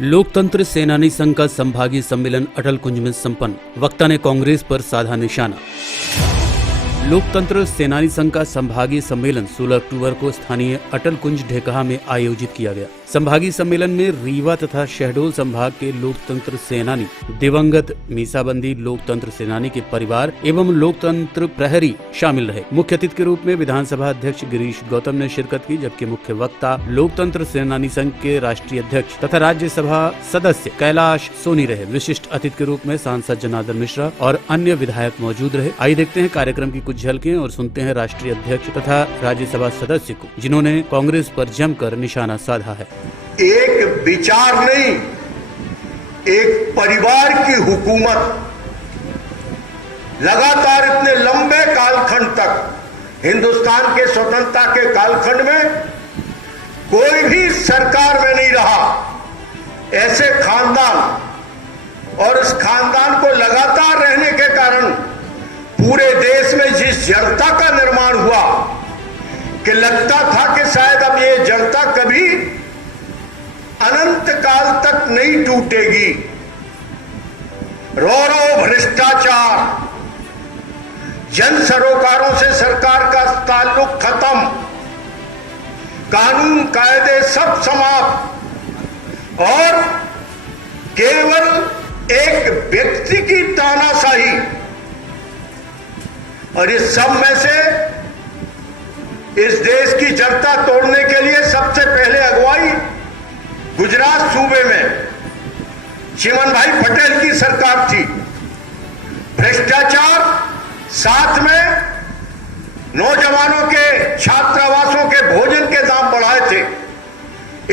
लोकतंत्र सेनानी संघ का संभागीय सम्मेलन अटल कुंज में संपन्न। वक्ता ने कांग्रेस पर साधा निशाना। लोकतंत्र सेनानी संघ का संभागीय सम्मेलन 16 अक्टूबर को स्थानीय अटल कुंज ढेकहा में आयोजित किया गया। संभागीय सम्मेलन में रीवा तथा शहडोल संभाग के लोकतंत्र सेनानी, दिवंगत मीसाबंदी लोकतंत्र सेनानी के परिवार एवं लोकतंत्र प्रहरी शामिल रहे। मुख्य अतिथि के रूप में विधानसभा अध्यक्ष गिरीश गौतम ने शिरकत की, जबकि मुख्य वक्ता लोकतंत्र सेनानी संघ के राष्ट्रीय अध्यक्ष तथा राज्यसभा सदस्य कैलाश सोनी रहे। विशिष्ट अतिथि के रूप में सांसद जनार्दन मिश्रा और अन्य विधायक मौजूद रहे। आइए देखते हैं कार्यक्रम की कुछ झलकें और सुनते हैं राष्ट्रीय अध्यक्ष तथा राज्यसभा सदस्य को, जिन्होंने कांग्रेस पर जमकर निशाना साधा है। एक विचार नहीं, एक परिवार की हुकूमत लगातार इतने लंबे कालखंड तक, हिंदुस्तान के स्वतंत्रता के कालखंड में कोई भी सरकार में नहीं रहा ऐसे खानदान, और इस खानदान को लगातार रहने के कारण पूरे देश में जिस जड़ता का निर्माण हुआ कि लगता था कि शायद अब ये जड़ता कभी अनंत काल तक नहीं टूटेगी। रो भ्रष्टाचार, जन सरोकारों से सरकार का ताल्लुक खत्म, कानून कायदे सब समाप्त और केवल एक व्यक्ति की तानाशाही। और इस सब में से इस देश की जड़ता तोड़ने के लिए सबसे पहले अगुवाई गुजरात सूबे में चिमन भाई पटेल की सरकार थी। भ्रष्टाचार, साथ में नौजवानों के छात्रावासों के भोजन के दाम बढ़ाए थे।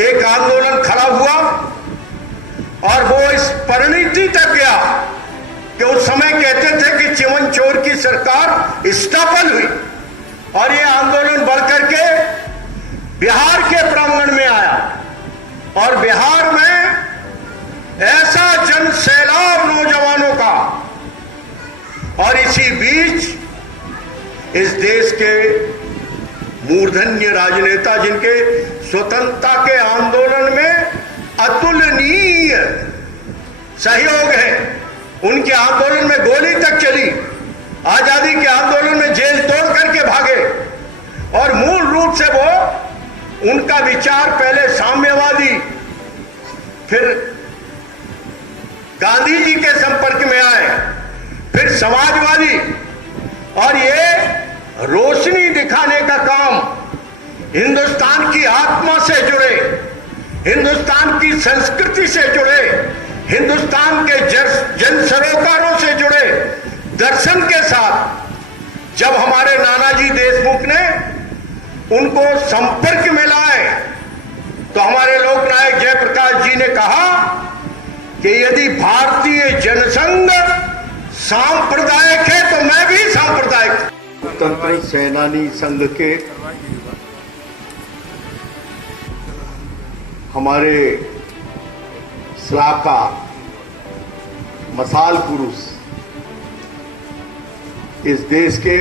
एक आंदोलन खड़ा हुआ और वो इस परिणति तक गया कि उस समय कहते थे कि चिमन चोर की सरकार स्थापन हुई, और ये आंदोलन बढ़कर के बिहार के प्रांगण में आया और बिहार में ऐसा जन सैलाब नौजवानों का। और इसी बीच इस देश के मूर्धन्य राजनेता, जिनके स्वतंत्रता के आंदोलन में अतुलनीय सहयोग है, उनके आंदोलन में गोली तक चली, आजादी के आंदोलन में जेल तोड़ करके भागे। और मूल रूप से वो, उनका विचार पहले साम्यवादी, फिर गांधी जी के संपर्क में आए, फिर समाजवादी, और ये रोशनी दिखाने का काम हिंदुस्तान की आत्मा से जुड़े, हिंदुस्तान की संस्कृति से जुड़े, हिंदुस्तान के जन सरोकारों से जुड़े दर्शन के साथ जब हमारे नानाजी देशमुख ने उनको संपर्क में लाए, तो हमारे लोकनायक जयप्रकाश जी ने कहा कि यदि भारतीय जनसंघ सांप्रदायिक है तो मैं भी सांप्रदायिक। लोकतंत्र सेनानी संघ के हमारे शाखा मसाल पुरुष, इस देश के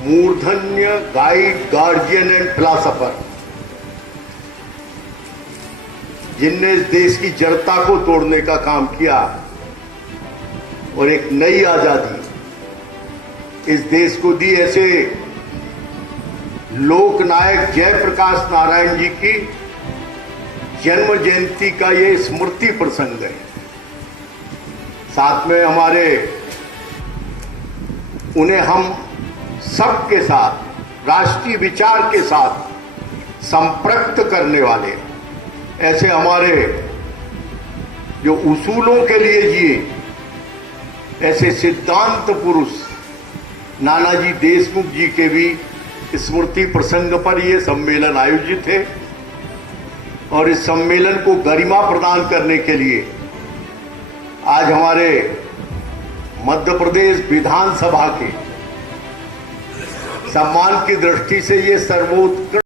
मूर्धन्य गाइड, गार्जियन एंड फिलॉसफर, जिनने इस देश की जड़ता को तोड़ने का काम किया और एक नई आजादी इस देश को दी, ऐसे लोकनायक जयप्रकाश नारायण जी की जन्म जयंती का ये स्मृति प्रसंग है। साथ में हमारे, उन्हें हम सबके साथ राष्ट्रीय विचार के साथ संपृक्त करने वाले, ऐसे हमारे जो उसूलों के लिए जिए, ऐसे सिद्धांत पुरुष नानाजी देशमुख जी के भी स्मृति प्रसंग पर यह सम्मेलन आयोजित है। और इस सम्मेलन को गरिमा प्रदान करने के लिए आज हमारे मध्य प्रदेश विधानसभा के सम्मान की दृष्टि से ये सर्वोत्कृष्ट